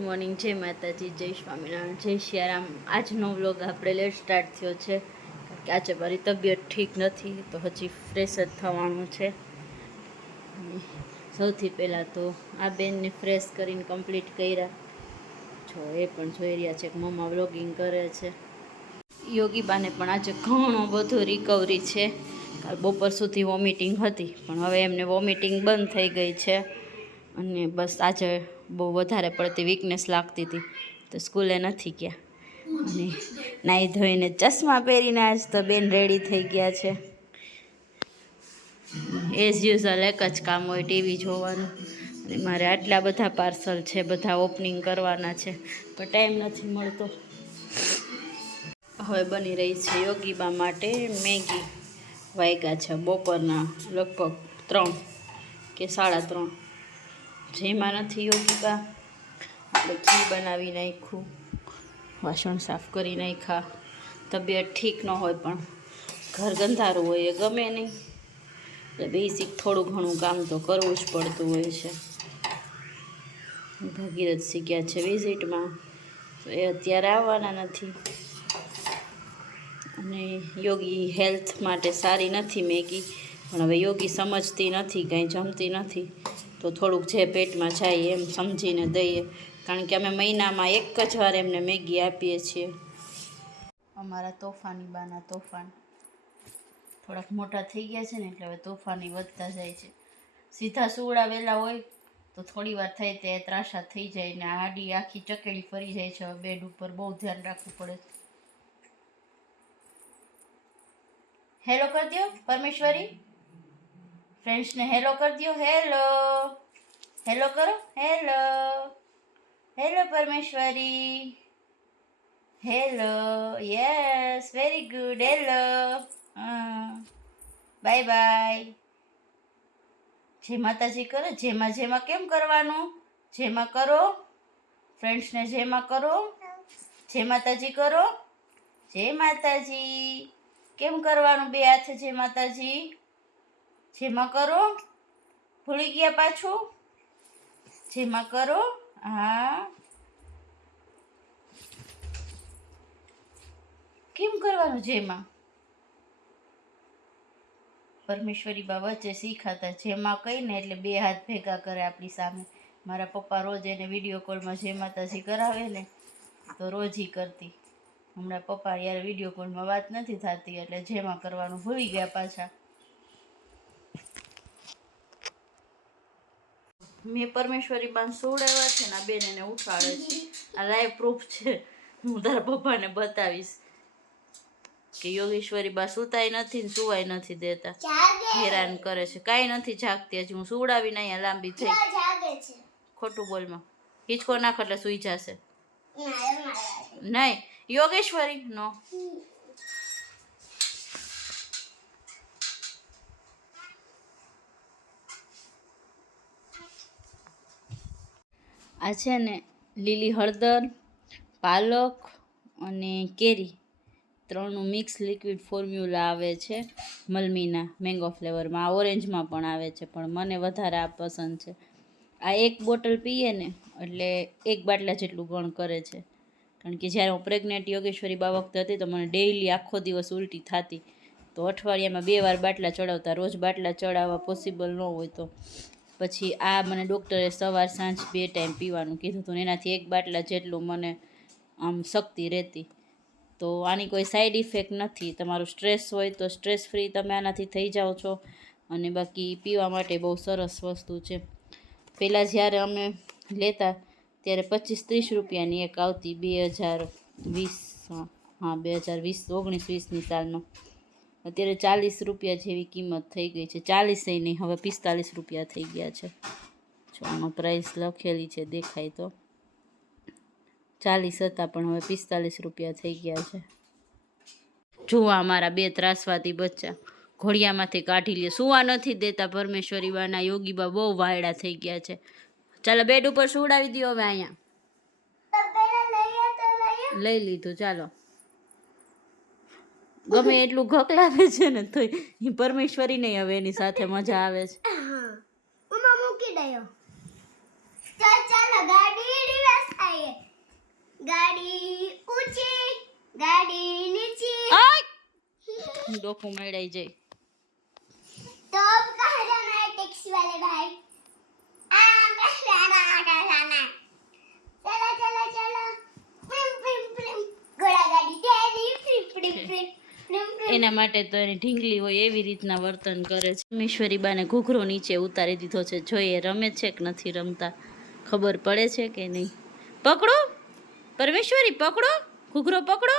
Morning, જય માતાજી, જય સ્વામિનારાયણ, જય સિયારામ. આજનો વ્લોગ આપણે લેટ સ્ટાર્ટ થયો છે કે આજે મારી તબિયત ઠીક નથી, તો હજી ફ્રેશ જ થવાનું છે. સૌથી પહેલાં તો આ બેનને ફ્રેશ કરીને કમ્પ્લીટ કર્યા જો એ પણ જોઈ રહ્યા છે કે મમ્મા વ્લોગિંગ કરે છે. યોગીબાને પણ આજે ઘણો બધો રિકવરી છે. કાલ બપોર સુધી વોમિટિંગ હતી, પણ હવે એમને વોમિટિંગ બંધ થઈ ગઈ છે અને બસ આજે બહુ વધારે પડતી વીકનેસ લાગતી હતી, તો સ્કૂલે નથી ગયા. અને નાહી ધોઈને ચશ્મા પહેરીને આજ તો બેન રેડી થઈ ગયા છે. એઝ યુઝઅલ એક જ કામ હોય, ટીવી જોવાનું. અને મારે આટલા બધા પાર્સલ છે, બધા ઓપનિંગ કરવાના છે, પણ ટાઈમ નથી મળતો. હવે બની રહી છે યોગીબા માટે મેગી. વાગ્યા છે બપોરના લગભગ 3 કે 3:30. જેમાં નથી યોગીબા, આપણે ઘી બનાવી નાખ્યું, વાસણ સાફ કરી નાખ્યા. તબિયત ઠીક ન હોય પણ ઘર ગંધારું હોય એ ગમે નહીં, એટલે બેસિક થોડું ઘણું કામ તો કરવું જ પડતું હોય છે. ભગીરથ શીખ્યા છે વિઝિટમાં, તો એ અત્યારે આવવાના નથી. અને યોગી હેલ્થ માટે સારી નથી મેગી, પણ હવે યોગી સમજતી નથી, કાંઈ જમતી નથી, તો થોડુંક જે પેટમાં જાય એમ સમજીને દઈએ. કારણ કે અમે મહિનામાં એક જ વાર એમને મેગી આપીએ છીએ. અમારા તોફાની બાના તોફાન થોડાક મોટા થઈ ગયા છે ને, એટલે હવે તોફાની વધતા જાય છે. સીધા સુવડાવેલા હોય તો થોડી વાર થાય તે ત્રાસા થઈ જાય ને આડી આખી ચકેડી ફરી જાય છે. બેડ ઉપર બહુ ધ્યાન રાખવું પડે છે. હેલો કર દો પરમેશ્વરી, ફ્રેન્ડ્સને હેલો કર દો. હેલો હેલો કરો. Hello hello Parmeshwari, hello. Yes, very good. Hello. Bye bye. જય માતાજી કરો. જેમાં જેમાં કેમ કરવાનું? જેમાં કરો. ફ્રેન્ડ્સને જેમાં કરો. જય માતાજી કરો. જય માતાજી કેમ કરવાનું? બે હાથે જય માતાજી. જેમાં કરો. ભૂલી ગયા પાછું? જેમાં કરો. હા, કેમ કરવાનું? જેમાં પરમેશ્વરી બા વચ્ચે શીખાતા જેમાં કહીને એટલે બે હાથ ભેગા કરે આપણી સામે. મારા પપ્પા રોજ એને વિડીયો કોલમાં જય માતાજી કરાવે ને, તો રોજ ઈ કરતી. હમણાં પપ્પા યાર વિડીયો કોલમાં વાત નથી થતી, એટલે જેમાં કરવાનું ભૂલી ગયા પાછા. મેં પરમેશ્વરી બાન સોડાવ્યા છે ને, આ બેન એને ઉઠાડે છે. આ લાઈવ પ્રૂફ છે, હું તારા પપ્પાને બતાવીશ કે યોગેશ્વરી બા સુતાય નથી ને સુવાય નથી દેતા, હેરાન કરે છે. કાંઈ નથી જાગતી હજી, હું સુવડાવીને અહીંયા લાંબી થઈ. ખોટું બોલમાં હિંચકો નાખ એટલે સુઈ જશે. નહીં યોગેશ્વરી નો. આ છે ને લીલી હળદર, પાલક અને કેરી ત્રણનું મિક્સ લિક્વિડ ફોર્મ્યુલા આવે છે મલમીના મેંગો ફ્લેવરમાં. આ ઓરેન્જમાં પણ આવે છે, પણ મને વધારે આ પસંદ છે. આ એક બોટલ પીએ ને એટલે 1 બાટલા જેટલું ગણ કરે છે. કારણ કે જ્યારે હું પ્રેગ્નેન્ટ યોગેશ્વરી બા વખતે હતી તો મને ડેઈલી આખો દિવસ ઉલટી થતી, તો અઠવાડિયામાં 2 વાર બાટલા ચડાવતા. રોજ બાટલા ચડાવવા પોસિબલ ન હોય, તો પછી આ મને ડૉક્ટરે સવાર સાંજ 2 ટાઈમ પીવાનું કીધું હતું. એનાથી 1 બાટલા જેટલું મને આમ શક્તિ રહેતી. તો આની કોઈ સાઈડ ઇફેક્ટ નથી. તમારું સ્ટ્રેસ હોય તો સ્ટ્રેસ ફ્રી તમે આનાથી થઈ જાઓ છો, અને બાકી પીવા માટે બહુ સરસ વસ્તુ છે. પહેલાં જ્યારે અમે લેતા ત્યારે 25-30 રૂપિયાની એક આવતી, 2020, હા 2019-20ની સાલમાં. અત્યારે 40 રૂપિયા જેવી કિંમત થઈ ગઈ છે. 40 નહીં, હવે 45 રૂપિયા થઈ ગયા છે. જો આમાં પ્રાઇસ લખેલી છે, દેખાય તો 40 હતા, પણ હવે 45 રૂપિયા થઈ ગયા છે. જોવા અમારા 2 ત્રાસવાદી બચ્ચા ઘોડિયામાંથી કાઢી લે, સુવા નથી દેતા. પરમેશ્વરી બાના યોગી બા બહુ વાયડા થઈ ગયા છે. ચાલો બેડ ઉપર સુવડાવી દો. હવે અહીંયા લઈ લીધું. ચાલો, ગમે એટલું ઘકલાવે છે ને તો પરમેશ્વરી નહીં, હવે એની સાથે મજા આવે છે. મૂકી દયો. ચાલો ગાડી રિવર્સ થઈ ડોકું મેળાઈ જાય. तो अब कहाँ जाना है टैक्सी वाले भाई? चलो चलो चलो प्रिम प्रिम प्रिम घोड़ा गाड़ी तेरी prim prim prim prim prim. એના માટે તો એની ઢીંગલી હોય એવી રીતના વર્તન કરે છે. પરમેશ્વરી બાને ઘૂઘરો નીચે ઉતારી દીધો છે. જોઈએ રમે છે કે નથી રમતા, ખબર પડે છે કે નહીં. પકડો પરમેશ્વરી, પકડો ઘૂઘરો, પકડો.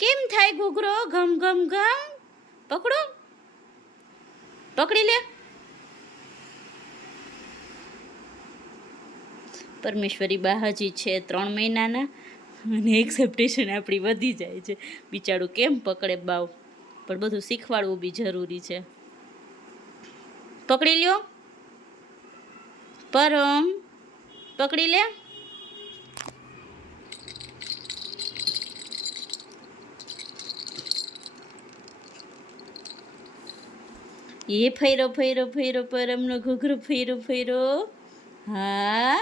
કેમ થાય ઘૂઘરો? ઘમ ઘમ ઘમ. પકડો, પકડી લે. પરમેશ્વરી બા હજી છે 3 મહિનાના અને એક્સેપ્ટેશન આપણી વધી જાય છે. બિચારું કેમ પકડે બાવ, પણ બધું શીખવાડવું બી જરૂરી છે. પકડી લ્યો પરમ, પકડી લે. એ ફેરો ફેરો ફેરો પરમનો ઘૂઘરો ફેરો ફેરો. હા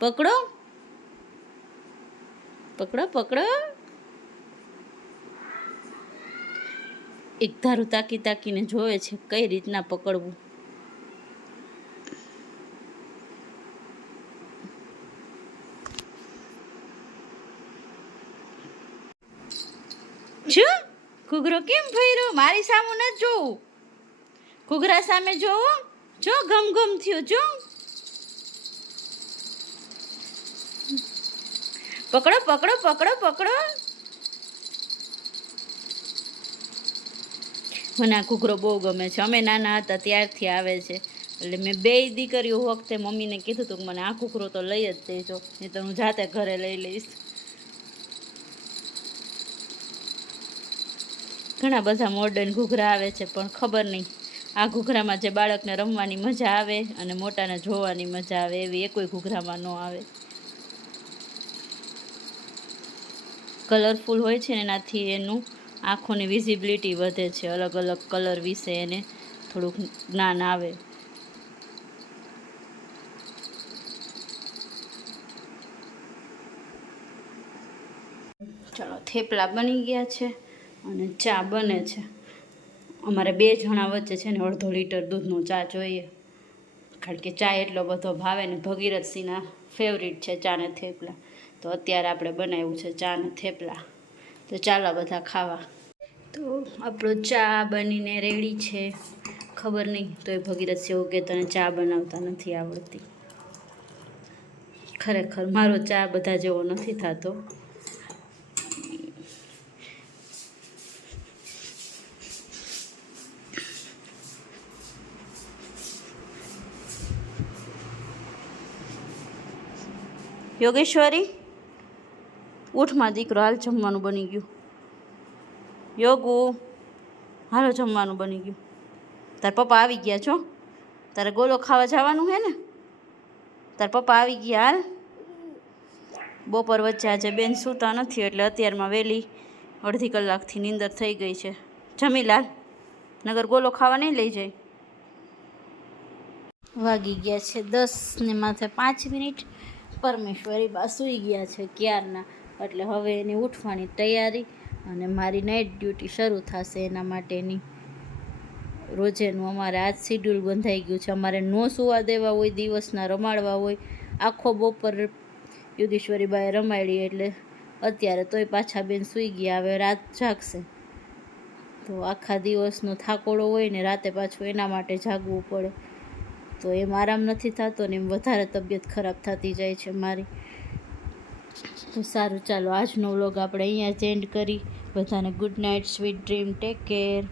પકડો પકડો પકડો. એક ધારું તાકી તાકીને જોવે છે કઈ રીતના પકડવું. જો ઘૂઘરો કેમ ફર્યો? મારી સામે ન જોવું, ઘૂઘરા સામે જોવો. જો ગમ ગમ થયો. જો પકડો પકડો પકડો પકડો. મને આ ઘૂઘરો બહુ ગમે છે. અમે નાના હતા ત્યારથી આવે છે. એટલે મેં 2 દીકરીઓ વખતે મમ્મીને કીધું હતું કે મને આ ઘૂઘરો તો લઈ જ દેજો, નહીં તો હું જાતે ઘરે લઈ લઈશ. ઘણા બધા મોડર્ન ઘૂઘરા આવે છે, પણ ખબર નહીં આ ઘૂઘરામાં જે બાળકને રમવાની મજા આવે અને મોટાને જોવાની મજા આવે એવી એ કોઈ ઘૂઘરામાં ન આવે. કલરફુલ હોય છે ને એનાથી એનું આંખોની વિઝિબિલિટી વધે છે. અલગ અલગ કલર વિશે એને થોડુંક જ્ઞાન આવે. ચાલો થેપલા બની ગયા છે અને ચા બને છે. અમારે 2 જણા વચ્ચે છે ને 1/2 લીટર દૂધનો ચા જોઈએ, કારણ કે ચા એટલો બધો ભાવે ને. ભગીરથસિંહના ફેવરિટ છે ચા ને થેપલા, તો અત્યારે આપણે બનાવ્યું છે ચા ને થેપલા. તો ચાલો બધા ખાવા. તો આપણો ચા બનીને રેડી છે. ખબર નહીં તો એ ભગીરથસિંહ એવું કે તને ચા બનાવતા નથી આવડતી. ખરેખર મારો ચા બધા જેવો નથી થતો. યોગેશ્વરી ઉઠમાં દીકરો, હાલ જમવાનું બની ગયું. યોગુ હાલો જમવાનું બની ગયું. તાર પપ્પા આવી ગયા છો, તારે ગોલો ખાવા જવાનું હે ને? તાર પપ્પા આવી ગયા. હાલ બપોર વચ્ચે આજે બેન સૂતા નથી એટલે અત્યારમાં વહેલી 1/2 કલાકથી નીંદર થઈ ગઈ છે. જમી લાલ, નગર ગોલો ખાવા નહીં લઈ જાય. વાગી ગયા છે 10 ને માથે 5 મિનિટ. પરમેશ્વરી બા સૂઈ ગયા છે ક્યારના, એટલે હવે એની ઉઠવાની તૈયારી અને મારી નાઇટ ડ્યુટી શરૂ થશે. એના માટેની રોજેનું અમારે આજ શિડ્યુલ બંધાઈ ગયું છે. અમારે નો સુવા દેવા હોય, દિવસના રમાડવા હોય. આખો બપોર યોગેશ્વરી બાએ રમાડી એટલે અત્યારે તોય પાછા બેન સૂઈ ગયા. હવે રાત જાગશે તો આખા દિવસનો થાકોડો હોય ને રાતે પાછું એના માટે જાગવું પડે, તો એમ આરામ નથી થતો ને એમ વધારે તબિયત ખરાબ થતી જાય છે મારી. તો સારું ચાલો આજનો વ્લોગ આપણે અહીંયા જ એન્ડ કરી. બધાને good night, sweet dream, take care.